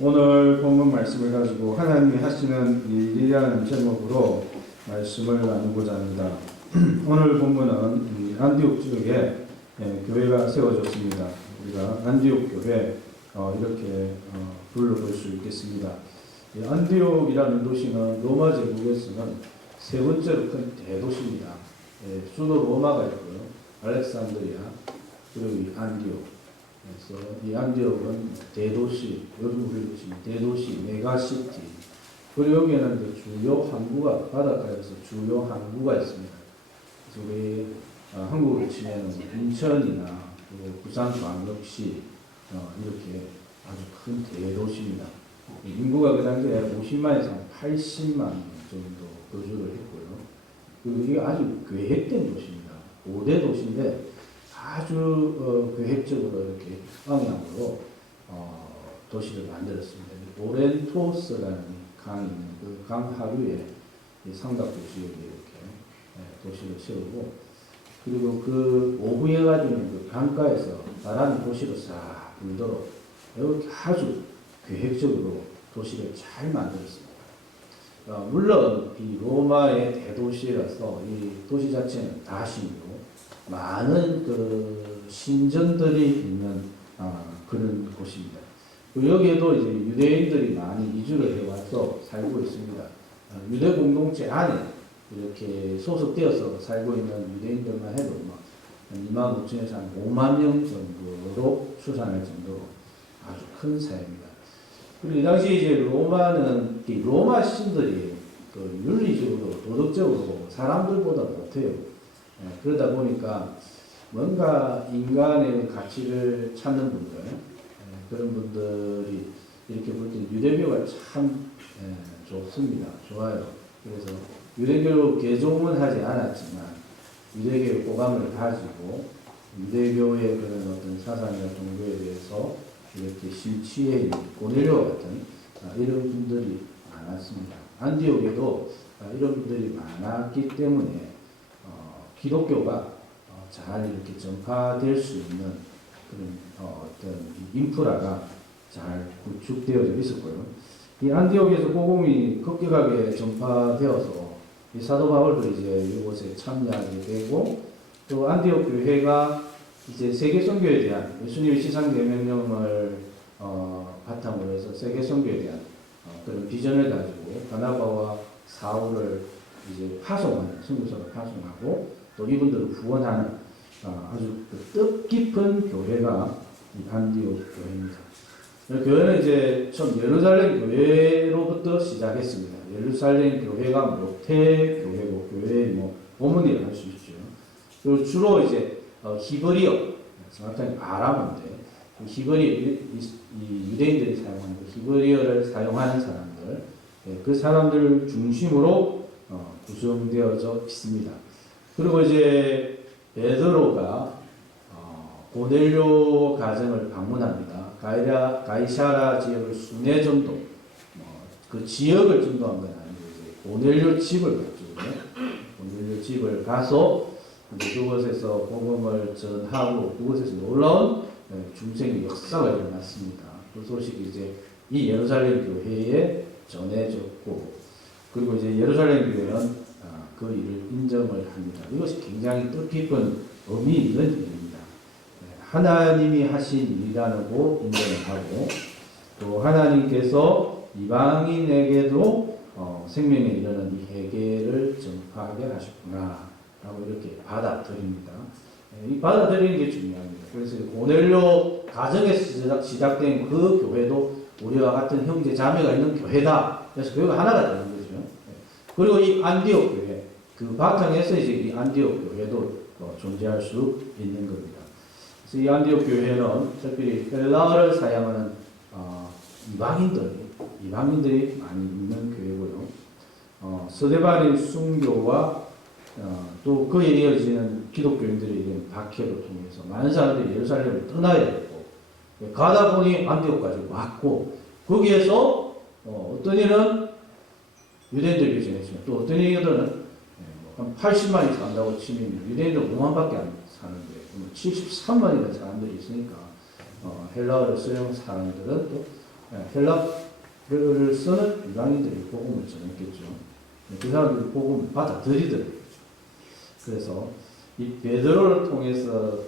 오늘 본문 말씀을 가지고 하나님이 하시는 일이라는 제목으로 말씀을 나누고자 합니다. 오늘 본문은 안디옥 지역에 교회가 세워졌습니다. 우리가 안디옥 교회 이렇게 불러볼 수 있겠습니다. 안디옥이라는 도시는 로마 제국에서는 세 번째로 큰 대도시입니다. 수도 로마가 있고요, 알렉산드리아, 그리고 이 안디옥. 그래서 이 안디옥은 대도시, 요즘 우리 치면 대도시, 메가시티. 그리고 여기에는 주요 항구가, 바닷가에서 주요 항구가 있습니다. 그래서 우리 한국으로 치면 인천이나 부산광역시 이렇게 아주 큰 대도시입니다. 인구가 그 당시에 50만에서 80만 정도 거주를 했고요. 그리고 이게 아주 계획된 도시입니다. 5대 도시인데 아주 계획적으로 이렇게 방향으로 도시를 만들었습니다. 오렌토스라는 강이 있는 그 강 하류에 삼각도 지역에 이렇게 도시를 세우고, 그리고 그 오후에 가지고 그 강가에서 바람이 도시로 싹 불도록 이렇게 아주 계획적으로 도시를 잘 만들었습니다. 물론 이 로마의 대도시라서 이 도시 자체는 다시고 많은 그 신전들이 있는 그런 곳입니다. 여기에도 이제 유대인들이 많이 이주를 해와서 살고 있습니다. 유대 공동체 안에 이렇게 소속되어서 살고 있는 유대인들만 해도 2만 5천에서 한 5만 명 정도로 추산할 정도로 아주 큰 사회입니다. 그리고 이 당시 이제 로마는 로마 신들이 그 윤리적으로 도덕적으로 사람들보다 못해요. 그러다 보니까 뭔가 인간의 가치를 찾는 분들, 그런 분들이 이렇게 볼 때 유대교가 참 좋습니다. 좋아요. 그래서 유대교로 개종은 하지 않았지만 유대교의 꼬감을 가지고 유대교의 그런 어떤 사상이나 종교에 대해서 이렇게 심취해 있는 고넬료 같은 이런 분들이 많았습니다. 안디옥에도 이런 분들이 많았기 때문에 기독교가 잘 이렇게 전파될 수 있는 그런 어떤 인프라가 잘 구축되어져 있었고요. 이 안디옥에서 복음이 급격하게 전파되어서 이 사도 바울도 이제 이곳에 참여하게 되고, 또 안디옥 교회가 이제 세계 선교에 대한 예수님의 지상 계명령을 바탕으로 해서 세계 선교에 대한 그런 비전을 가지고 바나바와 사울을 이제 파송하는, 선교사를 파송하고 또 이분들을 구원하는 아주 뜻깊은 교회가 이 안디옥 교회입니다. 교회는 이제 처음 예루살렘 교회로부터 시작했습니다. 예루살렘 교회가 모태 교회고, 교회의 본문이라고 할 수 있죠. 그리고 주로 이제 히브리어, 정확하게 아람어인데 히브리어, 이 유대인들이 사용하는 히브리어를 사용하는 사람들, 그 사람들 중심으로 구성되어져 있습니다. 그리고 이제 베드로가 고넬료 가정을 방문합니다. 가이사라 지역을 순회 전도, 그 지역을 전도한 건 아니고 이제 고넬료 집을 갔죠. 고넬료 집을 가서 그곳에서 복음을 전하고 그곳에서 놀라운 중생의 역사가 일어났습니다. 그 소식이 이제 이 예루살렘 교회에 전해졌고, 그리고 이제 예루살렘 교회는 그 일을 인정을 합니다. 이것이 굉장히 뜻깊은 의미 있는 일입니다. 하나님이 하신 일이라고 인정을 하고, 또 하나님께서 이방인에게도 생명에 이르는 이 회개를 전파하게 하셨구나 라고 이렇게 받아들입니다. 이 받아들이는 게 중요합니다. 그래서 고넬료 가정에서 시작된 그 교회도 우리와 같은 형제 자매가 있는 교회다. 그래서 교회가 하나가 되는 거죠. 그리고 이 안디옥 교회, 그 바탕에서 이제 이 안디옥 교회도 존재할 수 있는 겁니다. 그래서 이 안디옥 교회는 특별히 헬라어를 사용하는 이방인들이 많이 있는 교회고요. 스데반의 순교와 또 그에 이어지는 기독교인들의 이런 박해를 통해서 많은 사람들이 예루살렘을 떠나야 됐고, 가다 보니 안디옥까지 왔고, 거기에서 어떤 이는 유대인들이 전했지만 또 어떤 이들은 한 80만이 산다고 치면 유대인들 5만밖에 안 사는데 73만이라는 사람들이 있으니까 헬라어를 쓰는 사람들은 또 헬라어를 쓰는 이방인들이 복음을 전했겠죠. 그 사람들이 복음을 받아들이더라고요. 그래서 이 베드로를 통해서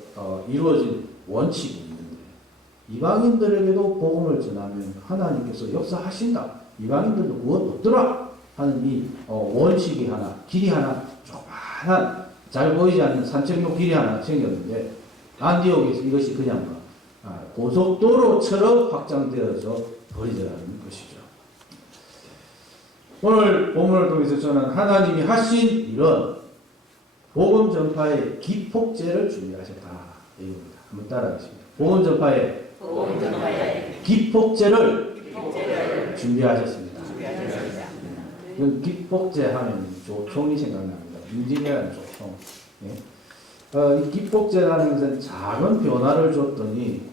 이루어진 원칙이 있는데 이방인들에게도 복음을 전하면 하나님께서 역사하신다. 이방인들도 구원 얻더라 하는 이 원칙이 하나, 길이 하나, 조그마한 잘 보이지 않는 산책로 길이 하나 생겼는데 안디옥에서 이것이 그냥 고속도로처럼 확장되어서 버리더라는 것이죠. 오늘 본문을 통해서 저는 하나님이 하신 일은 복음 전파의 기폭제를 준비하셨다. 이겁니다. 한번 따라하겠습니다. 복음 전파의 기폭제를 준비하셨습니다. 기폭제 하면 조총이 생각납니다. 인지미라는 조총. 이 기폭제라는 것은 작은 변화를 줬더니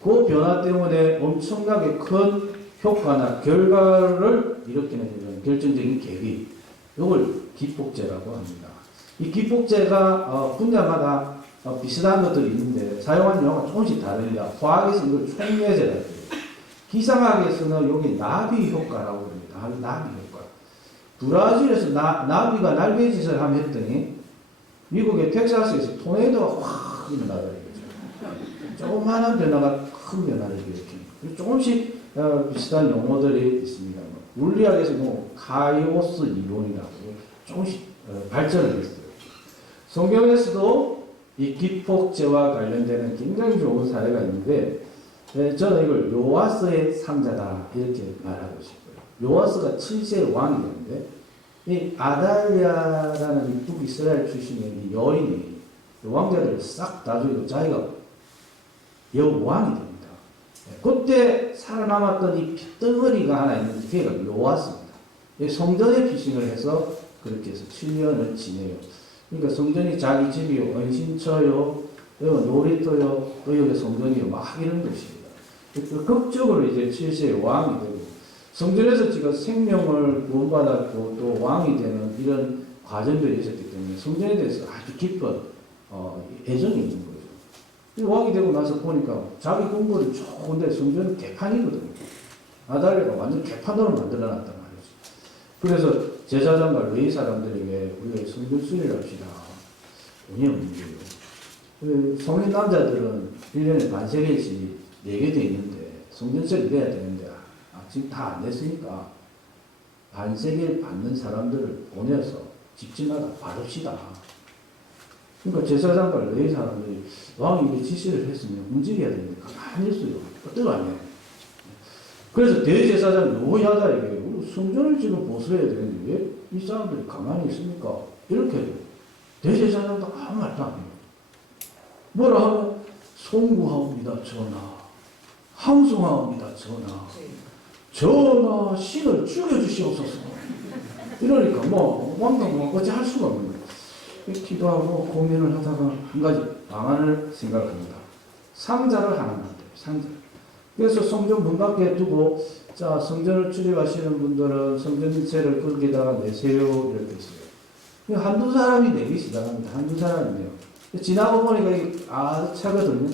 그 변화 때문에 엄청나게 큰 효과나 결과를 일으키는 이런 결정적인 계기, 이걸 기폭제라고 합니다. 이 기폭제가 분야마다 비슷한 것들이 있는데 사용하는 용어가 조금씩 다릅니다. 화학에서 이걸 촉매제라고 해요. 기상학에서는 여기 나비 효과라고 합니다. 나비 효과. 브라질에서 나비가 날개짓을 하면 했더니 미국의 텍사스에서 토네이도가 확 일어나더라고요. 조그마한 변화가 큰 변화를 일으킵니다. 조금씩 비슷한 용어들이 있습니다. 물리학에서 카이오스 이론이라고 조금씩 발전을 했어요. 성경에서도 이 기폭제와 관련되는 굉장히 좋은 사례가 있는데 저는 이걸 요아스의 상자다 이렇게 말하고 싶어요. 요아스가 7세의 왕이 되는데 이 아달랴라는 이 북이스라엘 출신의 이 여인이 왕자들을 싹 다 죽이고 자기가 여왕이 됩니다. 그때 살아남았던 이 핏덩어리가 하나 있는데 걔가 요아스입니다. 성전에 피신을 해서 그렇게 해서 7년을 지내요. 그러니까 성전이 자기 집이요, 은신처요, 놀이터요, 또 여기 성전이요, 막 이런 것입니다. 극적으로 이제 7세의 왕이 되고 성전에서 지금 생명을 구원받았고 또 왕이 되는 이런 과정들이 있었기 때문에 성전에 대해서 아주 깊은 애정이 있는 거죠. 왕이 되고 나서 보니까 자기 공부를 좋은데 성전은 개판이거든요. 아달랴가 완전 개판으로 만들어놨단 말이죠. 그래서 제사장과 레위 사람들에게 우리가 성전 수리를 합시다. 돈이 없는 거예요. 성인 남자들은 1년에 반세계씩 내게 돼 있는데 성전세를 내야 되는데 지금 다 안 냈으니까 반세계를 받는 사람들을 보내서 집집마다 받읍시다. 그러니까 제사장과 레위 사람들이 왕이 이게 지시를 했으면 움직여야 되는데 가만히 있어요. 뜨거워요. 그래서 대제사장 노야다에게 성전을 지금 보수해야 되는데 왜 이 사람들이 가만히 있습니까? 이렇게 해도 대제사장도 아무 말도 안 해요. 뭐라 하면 송구하옵니다 전하, 항송하옵니다 전하, 전하 신을 죽여주시옵소서. 이러니까 왕도 어찌 할 수가 없는 거예요. 기도하고 고민을 하다가 한 가지 방안을 생각합니다. 상자를 하나 만들어요. 상자. 그래서 성전 문 밖에 두고 자 성전을 출입하시는 분들은 성전세를 거기다가 내세요 이렇게 있어요. 한두 사람이 내기 시작합니다. 한두 사람이네요. 지나고 보니까 이게 차거든요.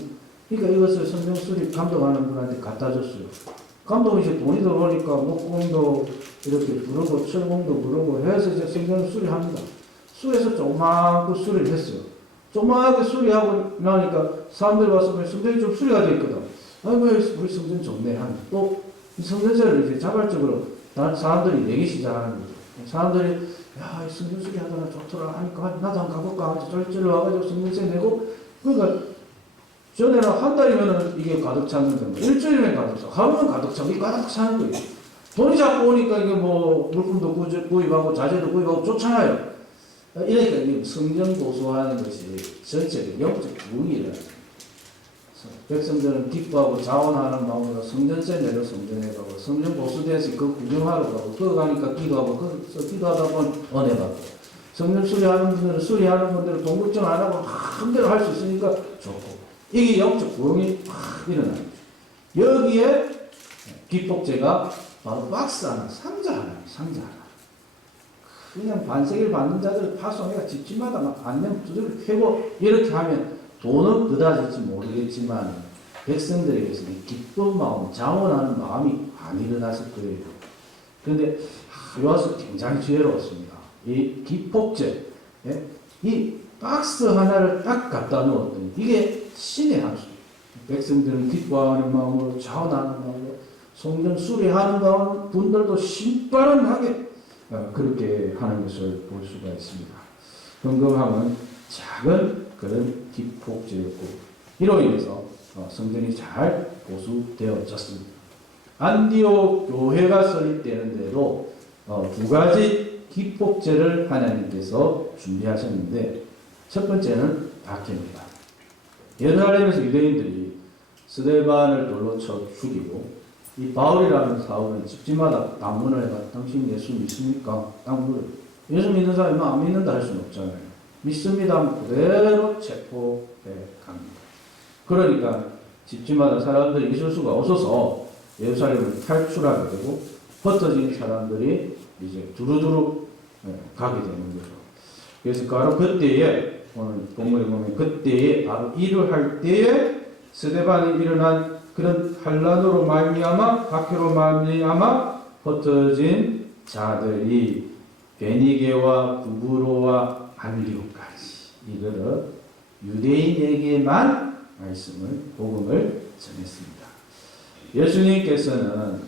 그러니까 이것을 성전 수립 감독하는 분한테 갖다 줬어요. 감독이 이제 돈이 들어오니까 목공도 이렇게 부르고 철공도 부르고 해서 이제 성전을 수리합니다. 수리해서 조그맣게 수리를 했어요. 조그맣게 수리하고 나니까 사람들 와서 성전이 좀 수리가 되어 있거든. 아이고 우리 성전 좋네 하면 또 이 성전세를 이제 자발적으로 사람들이 내기 시작하는 거죠. 사람들이 야, 이 성전 수리 하다가 좋더라 하니까 나도 한번 가볼까 쫄쫄 와가지고 성전세 내고 그러니까 전에는 한 달이면 이게 가득 찼는데 일주일이면 가득 차, 하루면 가득 차고 이게 가득 차는 거예요. 돈이 자꾸 오니까 이게 물품도 구입하고 자재도 구입하고 좋잖아요. 이러니까 이 성전 보수하는 것이 전체의 영적 부흥이라는 백성들은 기뻐하고 자원하는 마음으로 성전세 내려 성전에 가고 성전 보수대에서 그 구경하러 가고 그거 가니까 기도하고 거기서 기도하다 보면 은혜 받고 성전 수리하는 분들은 수리하는 분들은 돈 걱정 안 하고 마음대로 할 수 있으니까 좋고 이게 영적 부흥이 확 일어나는 거죠. 여기에 기폭제가 바로 박스 하나, 상자 하나. 그냥 반세기를 받는 자들 파송해가 집집마다 막 안내면 두들겨 패고 이렇게 하면 돈은 그다질지 모르겠지만 백성들에게서는 기쁜 마음, 자원하는 마음이 안 일어났을 거예요. 그런데 요아스 굉장히 지혜로웠습니다. 이 기폭제, 예? 이 박스 하나를 딱 갖다 놓았더니 이게 신의 한 수. 백성들은 기뻐하는 마음으로 자원하는 마음으로 성전 수리하는 분들도 신바람하게 그렇게 하는 것을 볼 수가 있습니다. 금금함은 작은 그런 기폭제였고 이로 인해서 성전이 잘 보수되어졌습니다. 안디옥 교회가 설립되는데도 두 가지 기폭제를 하나님께서 준비하셨는데 첫 번째는 박해입니다. 예루살렘에서 유대인들이 스데반을 돌로 쳐 죽이고 이 바울이라는 사울은 집집마다 당문을 해가 당신 예수 믿습니까? 당문을 예수 믿는 사람이 안 믿는다 할 수는 없잖아요. 믿습니다. 그대로 체포해 갑니다. 그러니까 집집마다 사람들이 있을 수가 없어서 예루살렘을 탈출하게 되고 흩어진 사람들이 이제 두루두루 가게 되는 거죠. 그래서 바로 그때에 오늘 본문에 보면 그때에 바로 일을 할 때에 스데반이 일어난 그런 환란으로 말미암아 박해로 말미암아 흩어진 자들이 베니게와 구브로와 안디옥까지 이르러 유대인에게만 복음을 전했습니다. 예수님께서는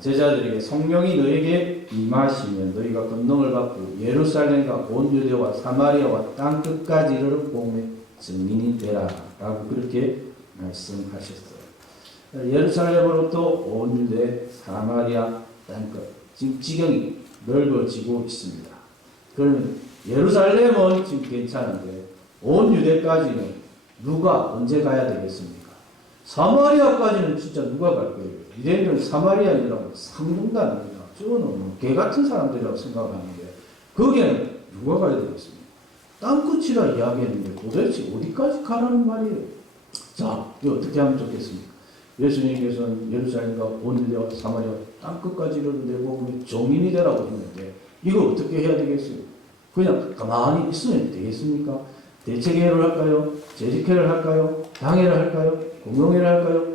제자들에게 성령이 너에게 임하시면 너희가 권능을 받고 예루살렘과 온 유대와 사마리아와 땅 끝까지 이르러 복음의 증인이 되라 라고 그렇게 말씀하셨어요. 예루살렘으로부터 온 유대 사마리아 땅 끝 지금 지경이 넓어지고 있습니다. 그러면 예루살렘은 지금 괜찮은데 온 유대까지는 누가 언제 가야 되겠습니까? 사마리아까지는 진짜 누가 갈 거예요? 유대인들은 사마리아인이라고 상종단입니다. 저는 개 같은 사람들이라고 생각하는데 거기에는 누가 가야 되겠습니까? 땅끝이라 이야기했는데 도대체 어디까지 가라는 말이에요? 자, 이거 어떻게 하면 좋겠습니까? 예수님께서는 예루살렘과 온 유대와 사마리아 땅끝까지 이르는데 복음의 종인이 되라고 했는데 이거 어떻게 해야 되겠어요? 그냥 가만히 있으면 되겠습니까? 대책회를 할까요? 재직회를 할까요? 당회를 할까요? 공동회를 할까요?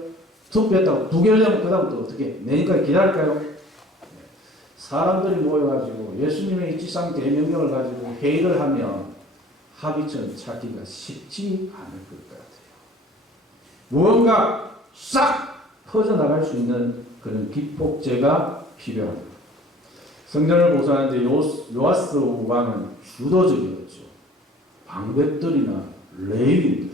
투표했다고 두 개를 되면 그 다음부터 어떻게 내일까지 기다릴까요? 사람들이 모여가지고 예수님의 지상 대명령을 가지고 회의를 하면 합의점 찾기가 쉽지 않을 것 같아요. 무언가 싹 퍼져나갈 수 있는 그런 기폭제가 필요합니다. 성전을 보수하는데 요아스 왕은 주도적이었죠. 방백들이나 레위인들,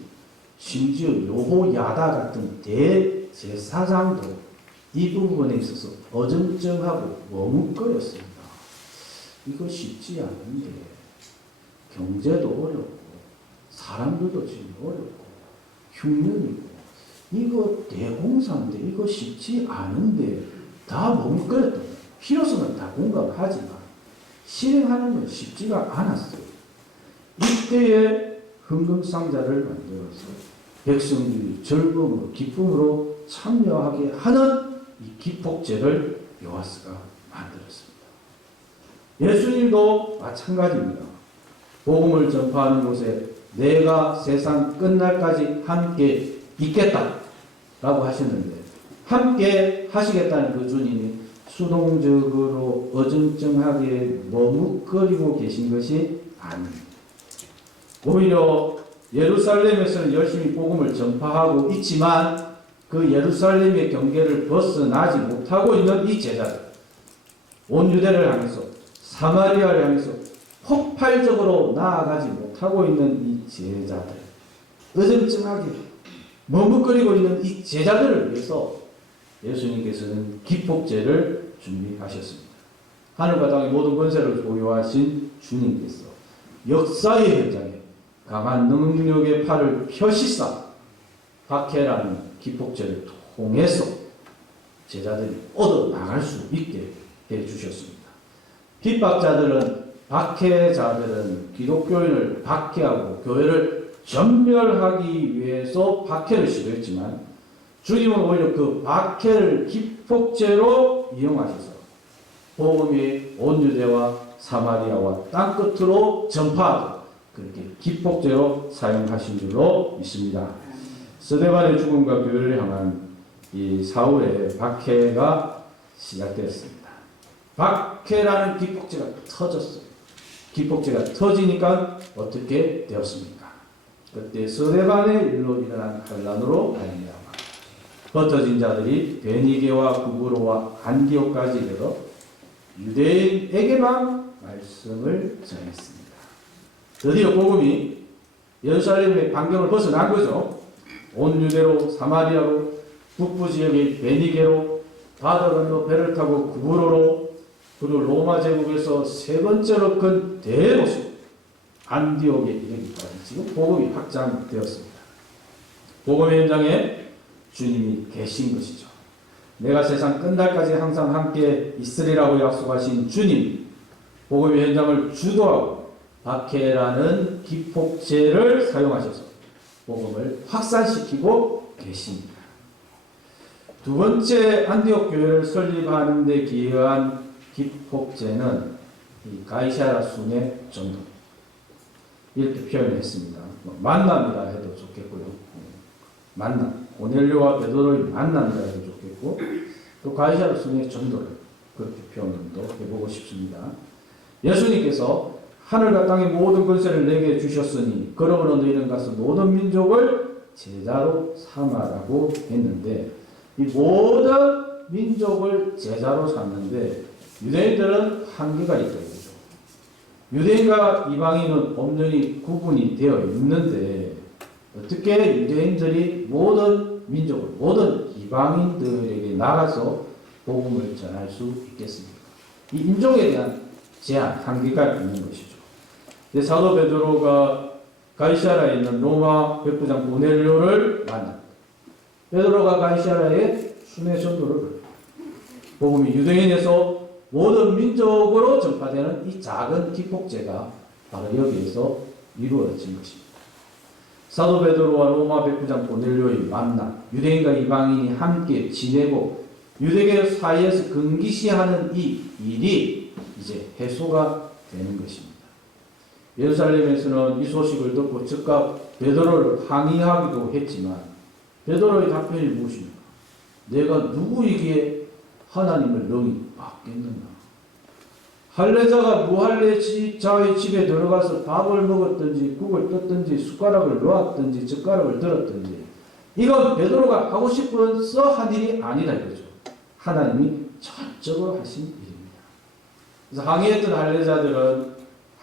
심지어 여호야다 같은 대제사장도 이 부분에 있어서 어정쩡하고 머뭇거렸습니다. 이거 쉽지 않은데 경제도 어렵고 사람들도 지금 어렵고 흉년이고 이거 대공사인데 이거 쉽지 않은데 다 머뭇거렸던 거예요. 필요성은 다 공감하지만 실행하는 건 쉽지가 않았어요. 이때에 흥금상자를 만들어서 백성들이 즐거움으로 기쁨으로 참여하게 하는 이 기폭제를 요아스가 만들었습니다. 예수님도 마찬가지입니다. 복음을 전파하는 곳에 내가 세상 끝날까지 함께 있겠다라고 하셨는데 함께 하시겠다는 그 주님이 수동적으로 어정쩡하게 머뭇거리고 계신 것이 아닙니다. 오히려 예루살렘에서는 열심히 복음을 전파하고 있지만 그 예루살렘의 경계를 벗어나지 못하고 있는 이 제자들, 온 유대를 향해서 사마리아를 향해서 폭발적으로 나아가지 못하고 있는 이 제자들, 어정쩡하게 머뭇거리고 있는 이 제자들을 위해서 예수님께서는 기폭제를 준비하셨습니다. 하늘과 땅의 모든 권세를 보유하신 주님께서 역사의 현장에 강한 능력의 팔을 펴시사 박해라는 기폭제를 통해서 제자들이 얻어 나갈 수 있게 해주셨습니다. 핍박자들은 박해자들은 기독교인을 박해하고 교회를 전멸하기 위해서 박해를 시도했지만 주님은 오히려 그 박해를 기폭제로 이용하셔서 복음이 온 유대와 사마리아와 땅끝으로 전파하도록 그렇게 기폭제로 사용하신 줄로 믿습니다. 스데반의 죽음과 교회를 향한 이 사울의 박해가 시작되었습니다. 박해라는 기폭제가 터졌어요. 기폭제가 터지니까 어떻게 되었습니까? 그때 스데반의 일로 일어난 환란으로 말미암아 흩어진 자들이 베니게와 구브로와 안디옥까지 이르러 유대인에게만 말씀을 전했습니다. 드디어 복음이 예루살렘의 반경을 벗어난 거죠. 온 유대로 사마리아로 북부 지역의 베니게로 바다 건너 배를 타고 구브로로 그리고 로마 제국에서 세 번째로 큰 대도시 안디옥에 이르기까지 지금 복음이 확장되었습니다. 복음의 현장에 주님이 계신 것이죠. 내가 세상 끝날까지 항상 함께 있으리라고 약속하신 주님, 복음의 현장을 주도하고 박해라는 기폭제를 사용하셔서 복음을 확산시키고 계십니다. 두 번째 안디옥 교회를 설립하는 데 기여한 기폭제는 이 가이사랴 순회 전도 이렇게 표현했습니다. 만남이라 해도 좋겠고요. 만남, 고넬료와 베드로의 만남이라 해도 좋겠고 또 가이사랴 순회 전도를 그렇게 표현도 해보고 싶습니다. 예수님께서 하늘과 땅의 모든 권세를 내게 주셨으니 그러므로 너희는 가서 모든 민족을 제자로 삼아라고 했는데 이 모든 민족을 제자로 삼는데 유대인들은 한계가 있다 이거죠. 유대인과 이방인은 엄연히 구분이 되어 있는데 어떻게 유대인들이 모든 민족을 모든 이방인들에게 나가서 복음을 전할 수 있겠습니까? 이 인종에 대한 제한, 한계가 있는 것이죠. 사도 베드로가 가이사랴에 있는 로마 백부장 고넬료를 만납니다. 베드로가 가이사랴에 순회 전도를 복음이 유대인에서 모든 민족으로 전파되는 이 작은 기폭제가 바로 여기에서 이루어진 것입니다. 사도 베드로와 로마 백부장 고넬료의 만남, 유대인과 이방인이 함께 지내고 유대계 사이에서 근기시하는 이 일이 이제 해소가 되는 것입니다. 예루살렘에서는 이 소식을 듣고 즉각 베드로를 항의하기도 했지만 베드로의 답변이 무엇입니까? 내가 누구에게 하나님을 능히 받겠느냐? 할례자가 무할례자의 집에 들어가서 밥을 먹었든지 국을 떴든지 숟가락을 놓았든지 젓가락을 들었든지 이건 베드로가 하고 싶어서 한 일이 아니다 이거죠. 하나님이 전적으로 하신 일입니다. 그래서 항의했던 할례자들은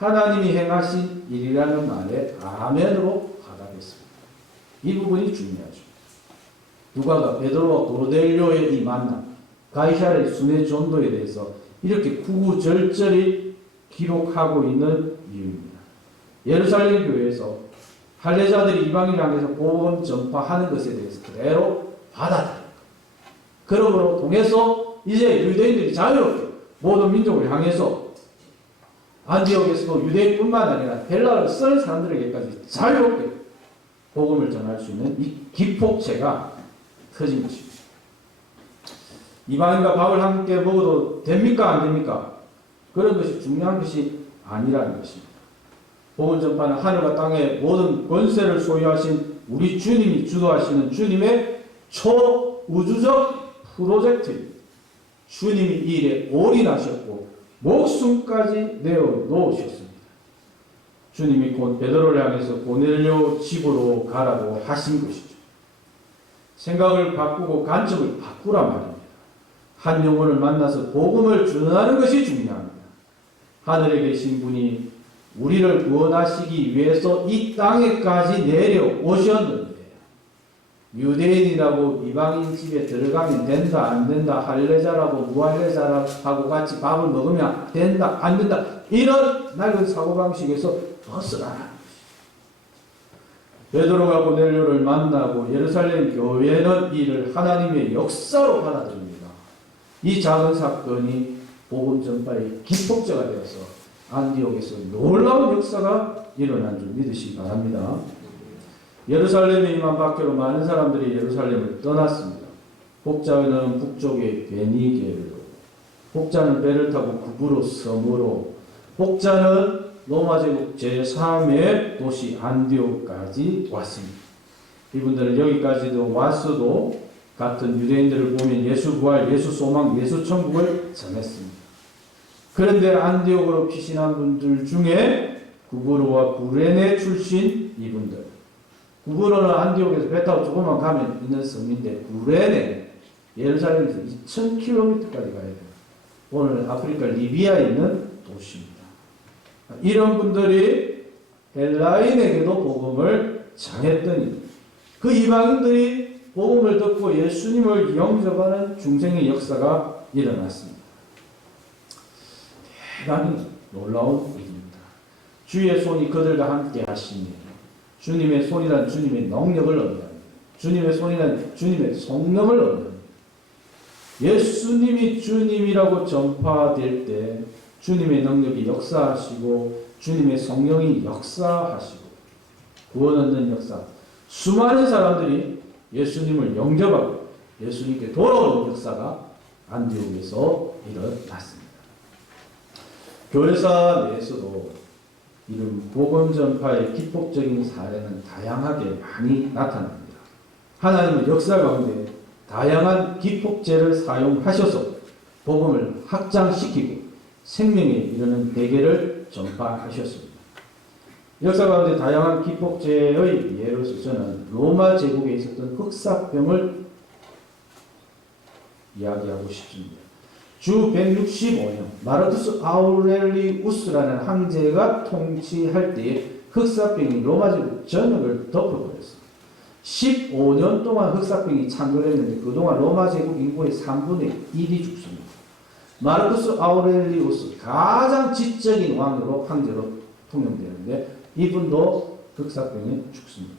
하나님이 행하신 일이라는 말에 아멘으로 받아들였습니다. 이 부분이 중요하죠. 누가가 베드로와 고넬료의 이 만남, 가이사랴의 순회 전도에 대해서 이렇게 구구절절히 기록하고 있는 이유입니다. 예루살렘 교회에서 할례자들이 이방인을 향해서 복음 전파하는 것에 대해서 그대로 받아들입니다. 그러므로 통해서 이제 유대인들이 자유롭게 모든 민족을 향해서 안디옥에서도 유대인뿐만 아니라 헬라어를 쓰는 사람들에게까지 자유롭게 복음을 전할 수 있는 이 기폭제가 터진 것입니다. 이방인과 밥을 함께 먹어도 됩니까? 안 됩니까? 그런 것이 중요한 것이 아니라는 것입니다. 복음 전파는 하늘과 땅의 모든 권세를 소유하신 우리 주님이 주도하시는 주님의 초우주적 프로젝트입니다. 주님이 이 일에 올인하셨고 목숨까지 내어놓으셨습니다. 주님이 곧 베드로를 향해서 고넬료 집으로 가라고 하신 것이죠. 생각을 바꾸고 관점을 바꾸란 말입니다. 한 영혼을 만나서 복음을 전하는 것이 중요합니다. 하늘에 계신 분이 우리를 구원하시기 위해서 이 땅에까지 내려오셨는데 유대인이라고 이방인 집에 들어가면 된다 안 된다 할례자라고 무할례자라고 같이 밥을 먹으면 된다 안 된다 이런 낡은 사고방식에서 벗어나는 것이죠. 베드로가 고넬료를 만나고 예루살렘 교회는 이를 하나님의 역사로 받아들입니다. 이 작은 사건이 복음 전파의 기폭제가 되어서 안디옥에서 놀라운 역사가 일어난 줄 믿으시기 바랍니다. 예루살렘에 임한 밖으로 많은 사람들이 예루살렘을 떠났습니다. 혹자는 북쪽의 베니게로, 혹자는 배를 타고 구브로 섬으로, 혹자는 로마 제국 제3의 도시 안디옥까지 왔습니다. 이분들은 여기까지도 왔어도 같은 유대인들을 보면 예수 부활, 예수 소망, 예수 천국을 전했습니다. 그런데 안디옥으로 피신한 분들 중에 구브로와 구레네 출신 이분들. 구브로는 안디옥에서 배 타고 조금만 가면 있는 섬인데 구레네 예루살렘에서 2000km까지 가야 돼요. 오늘 아프리카 리비아에 있는 도시입니다. 이런 분들이 헬라인에게도 복음을 전했더니 그 이방인들이 복음을 듣고 예수님을 영접하는 중생의 역사가 일어났습니다. 대단히 놀라운 일입니다. 주의 손이 그들과 함께 하시니 주님의 손이란 주님의 능력을 의미합니다. 주님의 손이란 주님의 성령을 의미합니다. 예수님이 주님이라고 전파될 때 주님의 능력이 역사하시고 주님의 성령이 역사하시고 구원 얻는 역사, 수많은 사람들이 예수님을 영접하고 예수님께 돌아오는 역사가 안디옥에서 일어났습니다. 교회사 내에서도 이런 복음 전파의 기폭적인 사례는 다양하게 많이 나타납니다. 하나님은 역사 가운데 다양한 기폭제를 사용하셔서 복음을 확장시키고 생명에 이르는 대계를 전파하셨습니다. 역사 가운데 다양한 기폭제의 예로서 저는 로마 제국에 있었던 흑사병을 이야기하고 싶습니다. 주 165년 마르투스 아우렐리우스라는 황제가 통치할 때에 흑사병이 로마 제국 전역을 덮어버렸습니다. 15년 동안 흑사병이 창궐했는데 그동안 로마 제국 인구의 3분의 1이 죽습니다. 마르쿠스 아우렐리우스 가장 지적인 왕으로 황제로 통용되는데 이분도 흑사병에 죽습니다.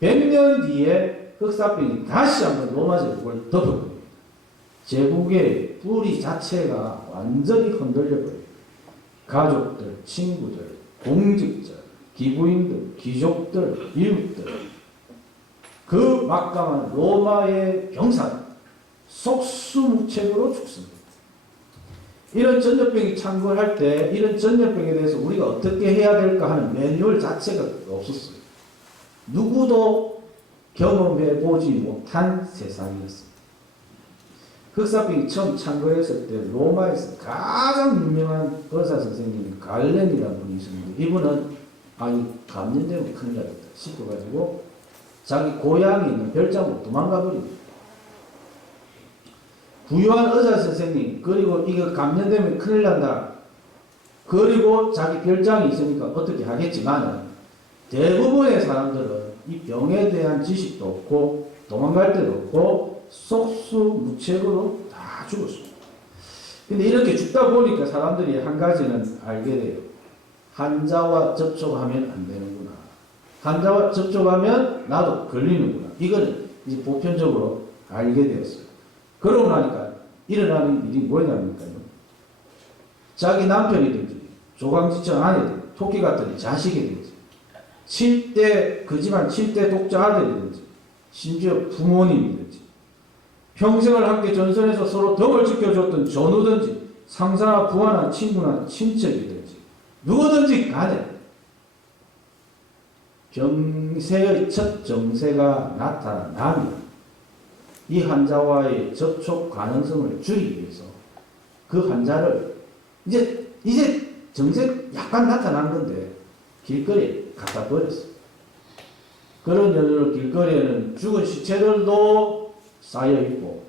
100년 뒤에 흑사병이 다시 한번 로마 제국을 덮어버립니다. 제국의 뿌리 자체가 완전히 흔들려버려요. 가족들, 친구들, 공직자, 기부인들, 귀족들, 미국들, 그 막강한 로마의 병사 속수무책으로 죽습니다. 이런 전염병이 창궐할 때 이런 전염병에 대해서 우리가 어떻게 해야 될까 하는 매뉴얼 자체가 없었어요. 누구도 경험해보지 못한 세상이었습니다. 흑사병이 처음 창궐했을 때 로마에서 가장 유명한 의사 선생님이 갈렌이라는 분이 있었는데 이분은 감염되면 큰일 나겠다 싶어가지고 자기 고향에 있는 별장으로 도망가 버립니다. 부유한 의사 선생님 그리고 이거 감염되면 큰일 난다 그리고 자기 별장이 있으니까 어떻게 하겠지만 대부분의 사람들은 이 병에 대한 지식도 없고 도망갈 데도 없고 속수무책으로 다 죽었습니다. 근데 이렇게 죽다 보니까 사람들이 한 가지는 알게 돼요. 환자와 접촉하면 안 되는구나. 환자와 접촉하면 나도 걸리는구나. 이거는 이제 보편적으로 알게 되었어요. 그러고 나니까 일어나는 일이 뭐냐면요. 자기 남편이든지 조강지청 아내든지 토끼 같은 자식이든지 7대 그 집안 7대 독자 아들이든지 심지어 부모님이든지 평생을 함께 전선에서 서로 덕을 지켜줬던 전우든지 상사나 부하나 친구나 친척이든지 누구든지 간에 병세의 첫 정세가 나타나면 이 환자와의 접촉 가능성을 줄이기 위해서 그 환자를 이제 정세 약간 나타난 건데 길거리에 갖다 버렸어요. 그런 연유로 길거리에는 죽은 시체들도 쌓여있고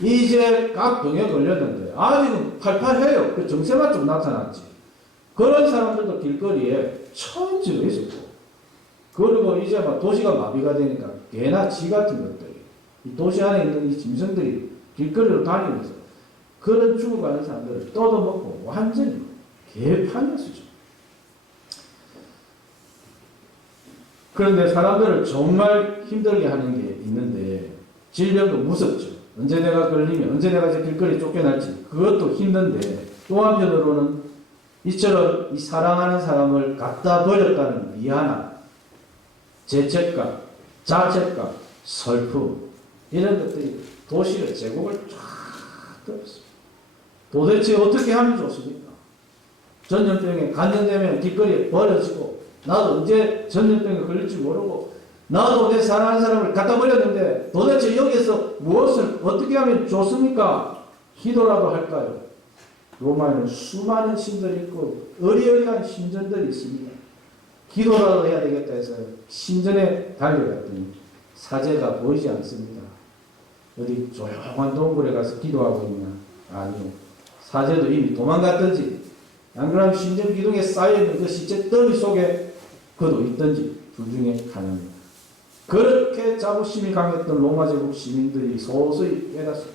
이제 각 병에 걸렸는데 아직은 팔팔해요. 그 정세만 좀 나타났지. 그런 사람들도 길거리에 처음지가 있었고 그리고 이제 막 도시가 마비가 되니까 개나 쥐 같은 것들이 이 도시 안에 있는 이 짐승들이 길거리로 다니면서 그런 죽어가는 사람들을 뜯어먹고 완전히 개판이었죠. 그런데 사람들을 정말 힘들게 하는 게 있는데 질병도 무섭죠. 언제 내가 걸리면 언제 내가 저 길거리에 쫓겨날지 그것도 힘든데 또 한편으로는 이처럼 이 사랑하는 사람을 갖다 버렸다는 미안함, 죄책감, 자책감, 슬픔 이런 것들이 도시의 제국을 쫙 덮었습니다. 도대체 어떻게 하면 좋습니까? 전염병에 감염되면 길거리에 버려지고 나도 언제 전염병에 걸릴지 모르고 나도 내 사랑하는 사람을 갖다 버렸는데 도대체 여기에서 무엇을 어떻게 하면 좋습니까? 기도라도 할까요? 로마에는 수많은 신들이 있고 어리어리한 신전들이 있습니다. 기도라도 해야 되겠다 해서 신전에 달려갔더니 사제가 보이지 않습니다. 어디 조용한 동굴에 가서 기도하고 있나? 아니요. 사제도 이미 도망갔든지 안 그러면 신전 기둥에 쌓여있는 그 시체 더미 속에 그도 있든지 둘 중에 하나입니다. 그렇게 자부심이 강했던 로마 제국 시민들이 서서히 깨닫습니다.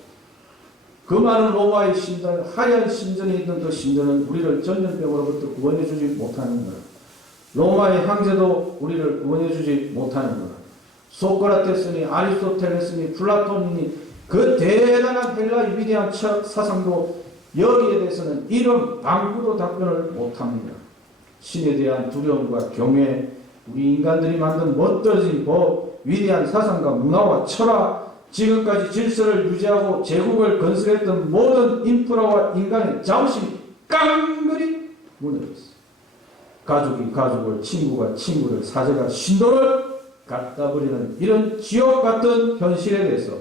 그 많은 로마의 신전, 하얀 신전에 있던 그 신전은 우리를 전염병으로부터 구원해 주지 못하는 거라. 로마의 황제도 우리를 구원해 주지 못하는 거라. 소크라테스니 아리스토텔레스니 플라톤이니 그 대단한 헬라의 위대한 철학 사상도 여기에 대해서는 이런 방구도 답변을 못합니다. 신에 대한 두려움과 경외, 우리 인간들이 만든 멋들어진 법, 위대한 사상과 문화와 철학, 지금까지 질서를 유지하고 제국을 건설했던 모든 인프라와 인간의 자부심이 깡그리 무너졌어요. 가족이 가족을, 친구가 친구를, 사제가 신도를 갖다 버리는 이런 지옥 같은 현실에 대해서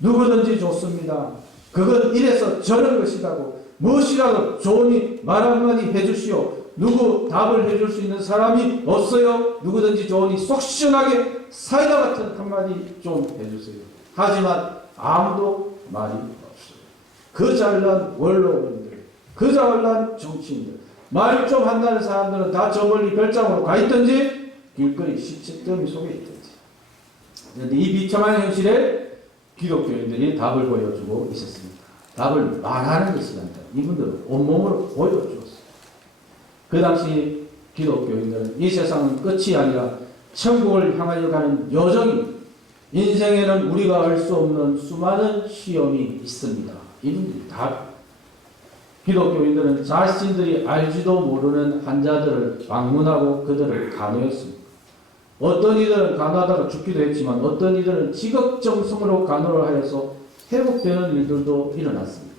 누구든지 좋습니다. 그건 이래서 저런 것이라고 무엇이라도 좋으니 말 한마디 해주시오. 누구 답을 해줄 수 있는 사람이 없어요. 누구든지 좋으니 속 시원하게 사이다 같은 한마디 좀 해주세요. 하지만 아무도 말이 없어요. 그 잘난 원로원들, 그 잘난 정치인들, 말 좀 한다는 사람들은 다 저 멀리 별장으로 가 있든지 길거리 시체 더미 속에 있든지. 그런데 이 비참한 현실에 기독교인들이 답을 보여주고 있었습니다. 답을 말하는 것이 아니라 이분들은 온몸으로 보여주었어요. 그 당시 기독교인들은 이 세상은 끝이 아니라 천국을 향하여 가는 여정입니다. 인생에는 우리가 알 수 없는 수많은 시험이 있습니다. 이분들이 다 기독교인들은 자신들이 알지도 모르는 환자들을 방문하고 그들을 간호했습니다. 어떤 이들은 간호하다가 죽기도 했지만 어떤 이들은 지극정성으로 간호를 하여서 회복되는 일들도 일어났습니다.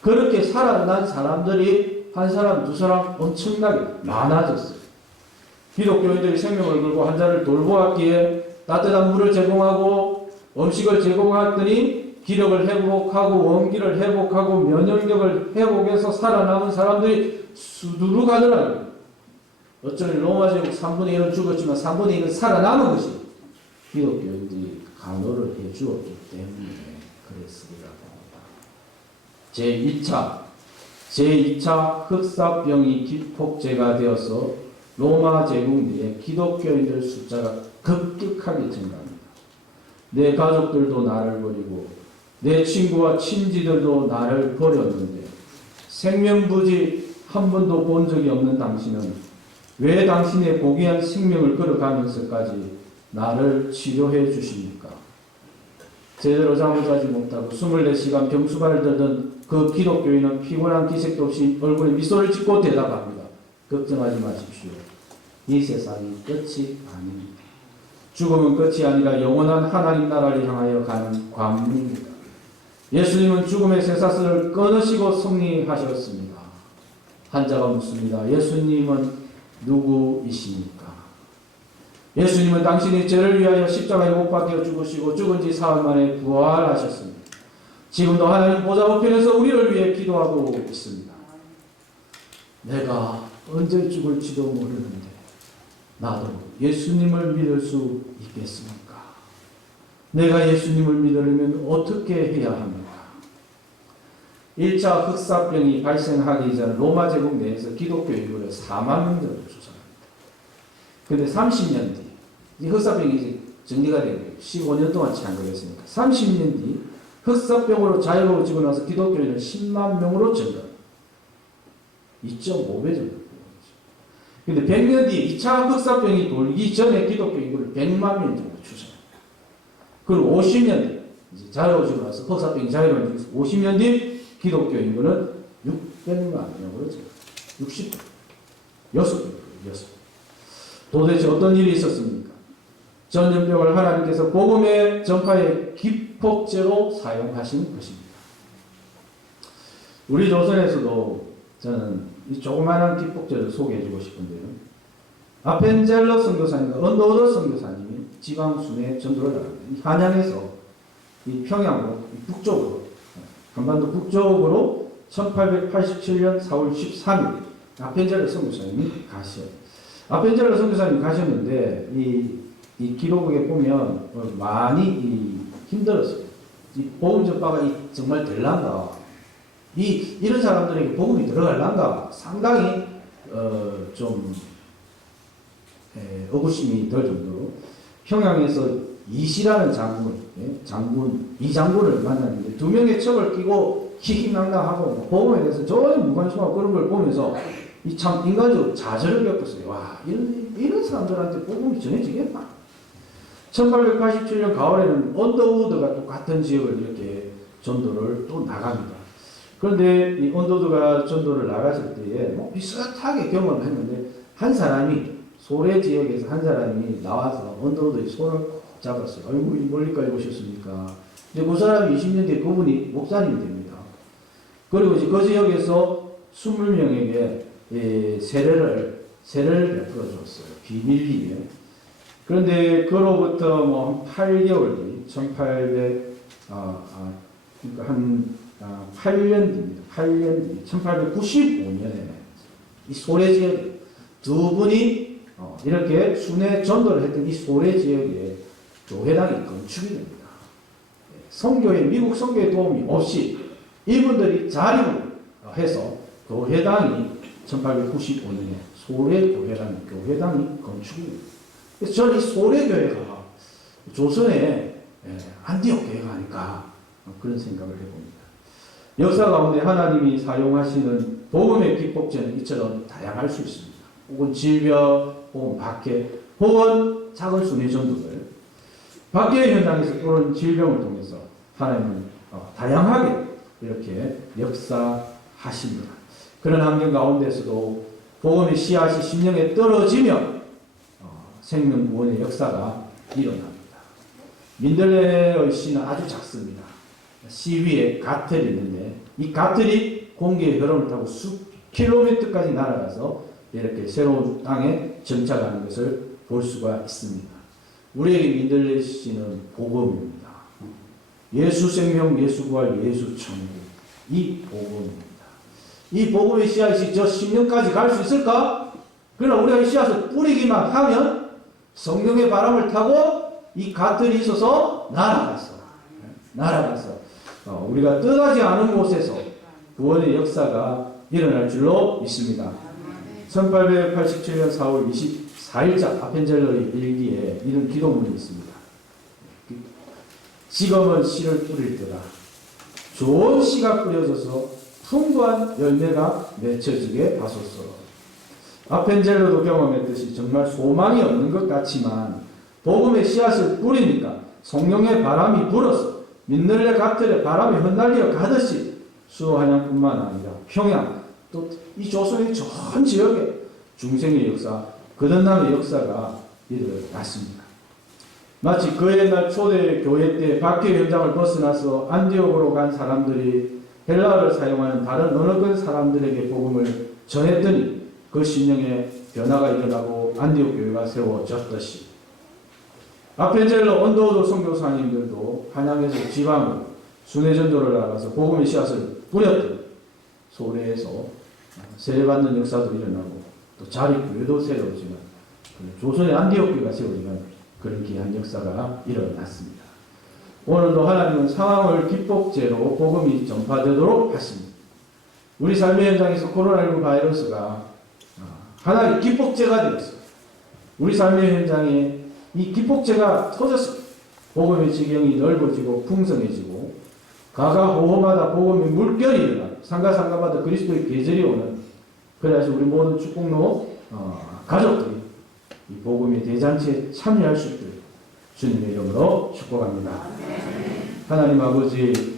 그렇게 살아난 사람들이 한 사람, 두 사람 엄청나게 많아졌어요. 기독교인들이 생명을 걸고 환자를 돌보았기에 따뜻한 물을 제공하고 음식을 제공했더니 기력을 회복하고 원기를 회복하고 면역력을 회복해서 살아남은 사람들이 수두룩 하더라고요. 어쩌면 로마 제국 3분의 1은 죽었지만 3분의 1은 살아남은 것이 기독교인들이 간호를 해주었기 때문에 그랬으리라고 합니다. 제2차 흑사병이 기폭제가 되어서 로마 제국 내에 기독교인들 숫자가 급격하게 증가합니다. 내 가족들도 나를 버리고 내 친구와 친지들도 나를 버렸는데 생명부지 한 번도 본 적이 없는 당신은 왜 당신의 고귀한 생명을 걸어가면서까지 나를 치료해 주십니까? 제대로 잠을 자지 못하고 24시간 병수발을 들던 그 기독교인은 피곤한 기색도 없이 얼굴에 미소를 짓고 대답합니다. 걱정하지 마십시오. 이 세상이 끝이 아닙니다. 죽음은 끝이 아니라 영원한 하나님 나라를 향하여 가는 관문입니다. 예수님은 죽음의 쇠사슬을 끊으시고 승리하셨습니다. 환자가 묻습니다. 예수님은 누구이십니까? 예수님은 당신이 죄를 위하여 십자가에 못 박혀 죽으시고 죽은 지 사흘 만에 부활하셨습니다. 지금도 하나님 보좌 우편에서 우리를 위해 기도하고 있습니다. 내가 언제 죽을지도 모르는데 나도 예수님을 믿을 수 있겠습니까? 내가 예수님을 믿으려면 어떻게 해야 합니까? 1차 흑사병이 발생하기 전 로마 제국 내에서 기독교 인구를 4만 명 정도 추산합니다. 그런데 30년 뒤 이 흑사병이 이제 정리가 되고요. 15년 동안 창궐했으니까 30년 뒤 흑사병으로 자유로워지고 나서 기독교인은 10만 명으로 증가합니다. 2.5배 정도. 그런데 100년 뒤 2차 흑사병이 돌기 전에 기독교 인구를 100만 명 정도 추산합니다. 그리고 50년 뒤 이제 자유로워지고 나서 흑사병이 자유로워지고 50년 뒤 기독교 인구는 600만 명으로 증가합니다. 60배. 6배. 도대체 어떤 일이 있었습니까? 전염병을 하나님께서 복음의 전파의 기폭제로 사용하신 것입니다. 우리 조선에서도 저는 이 조그마한 기폭제를 소개해주고 싶은데요. 아펜젤러 선교사님과 언더우더 선교사님이 지방 순회 전도를 나갑니다. 이 한양에서 이 평양으로 이 북쪽으로 한반도 북쪽으로 1887년 4월 13일 아펜젤러 선교사님이 가셔요. 아펜젤러 선교사님이 가셨는데 이 기록에 보면 많이 힘들었어요. 이 복음 전파가 정말 될란가? 이런 사람들에게 복음이 들어갈란가? 상당히 좀 의구심이 들 정도로 평양에서 이시라는 이 장군을 만났는데 두 명의 척을 끼고 희희낙낙하고 복음에 대해서 전혀 무관심하고 그런 걸 보면서 이 참 인간적으로 좌절을 겪었어요. 와, 이런 사람들한테 복음이 전해지겠나? 1887년 가을에는 언더우드가 또 같은 지역을 이렇게 전도를 또 나갑니다. 그런데 이 언더우드가 전도를 나갔을 때에 뭐 비슷하게 경험을 했는데 한 사람이 소래 지역에서 한 사람이 나와서 언더우드의 손을 잡았어요. 아이고, 멀리까지 오셨습니까? 이제 그 사람이 20년 뒤에 그분이 목사님이 됩니다. 그리고 이제 그 지역에서 20명에게 세례를 베풀어 줬어요. 비밀리에. 그런데 그로부터 뭐 8개월 뒤, 8년 뒤입니다. 8년 뒤, 1895년에 이 소래 지역에 두 분이 이렇게 순회 전도를 했던 이 소래 지역에 교회당이 건축이 됩니다. 선교회, 미국 선교회 도움이 없이 이분들이 자립을 해서 교회당이 1895년에 소래 교회당이 건축이 됩니다. 그래서 저는 이 소래 교회가 조선의 안디옥 교회가 아닐까 그런 생각을 해봅니다. 역사 가운데 하나님이 사용하시는 복음의 기폭제는 이처럼 다양할 수 있습니다. 혹은 질병, 혹은 박해, 혹은 작은 순회 전도들. 박해의 현장에서 그런 질병을 통해서 하나님은 다양하게 이렇게 역사하십니다. 그런 환경 가운데서도 복음의 씨앗이 심령에 떨어지면 생명 구원의 역사가 일어납니다. 민들레의 씨는 아주 작습니다. 씨 위에 가틀이 있는데 이 가틀이 공기의 흐름을 타고 수 킬로미터까지 날아가서 이렇게 새로운 땅에 정착하는 것을 볼 수가 있습니다. 우리에게 민들레 씨는 복음입니다. 예수 생명, 예수 부활, 예수 천국. 이 복음입니다. 이 복음의 씨앗이 저 10년까지 갈 수 있을까? 그러나 우리가 이 씨앗을 뿌리기만 하면 성령의 바람을 타고 이 가틀이 있어서 날아갔어. 우리가 떠나지 않은 곳에서 구원의 역사가 일어날 줄로 믿습니다. 1887년 4월 24일자 아펜젤러의 일기에 이런 기도문이 있습니다. 지금은 씨를 뿌릴 때다. 좋은 씨가 뿌려져서 풍부한 열매가 맺혀지게 하소서. 아펜젤러도 경험했듯이 정말 소망이 없는 것 같지만 복음의 씨앗을 뿌리니까 성령의 바람이 불어서 민들레 가틀에 바람이 흩날려 가듯이 수원한양뿐만 아니라 평양 또 이 조선의 전 지역에 중생의 역사, 거듭남의 역사가 일어났습니다. 마치 그 옛날 초대 교회 때 박해 현장을 벗어나서 안디옥으로 간 사람들이 헬라어를 사용하는 다른 어느 그 사람들에게 복음을 전했더니 그 심령에 변화가 일어나고 안디옥 교회가 세워졌듯이 아펜젤러 언더우드 선교사님들도 한양에서 지방으로 순회전도를 나가서 복음의 씨앗을 뿌렸더니 소래에서 세례받는 역사도 일어나고 또 자립교회도 세워지는 조선의 안디옥 교회가 세워지는 그런 귀한 역사가 일어났습니다. 오늘도 하나님은 상황을 기폭제로 복음이 전파되도록 하십니다. 우리 삶의 현장에서 코로나19 바이러스가 하나의 기폭제가 되었어요. 우리 삶의 현장에 이 기폭제가 터졌어요. 복음의 지경이 넓어지고 풍성해지고 가가호호마다 복음의 물결이 일어나고 상가상가마다 그리스도의 계절이 오는 그래야지 우리 모든 축복로 가족들이 이 복음의 대잔치에 참여할 수 있도록 주님의 이름으로 축복합니다. 하나님 아버지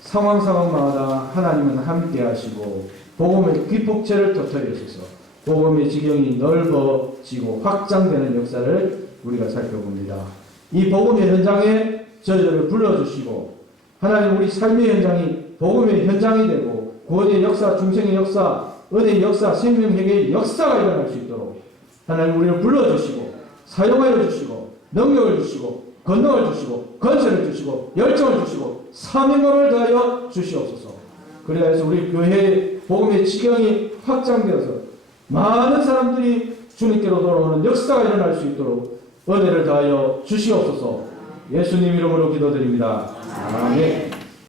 상황마다 하나님은 함께 하시고 복음의 기폭제를 터뜨리셔서 복음의 지경이 넓어지고 확장되는 역사를 우리가 살펴봅니다. 이 복음의 현장에 저희들을 불러주시고 하나님 우리 삶의 현장이 복음의 현장이 되고 구원의 역사, 중생의 역사, 은혜의 역사, 생명회개의 역사가 일어날 수 있도록 하나님 우리를 불러주시고 사용하여 주시고 능력을 주시고 권능을 주시고 권세를 주시고 열정을 주시고 사명감을 더하여 주시옵소서. 그래서 우리 교회의 복음의 지경이 확장되어서 많은 사람들이 주님께로 돌아오는 역사가 일어날 수 있도록 은혜를 더하여 주시옵소서. 예수님 이름으로 기도드립니다. 아멘.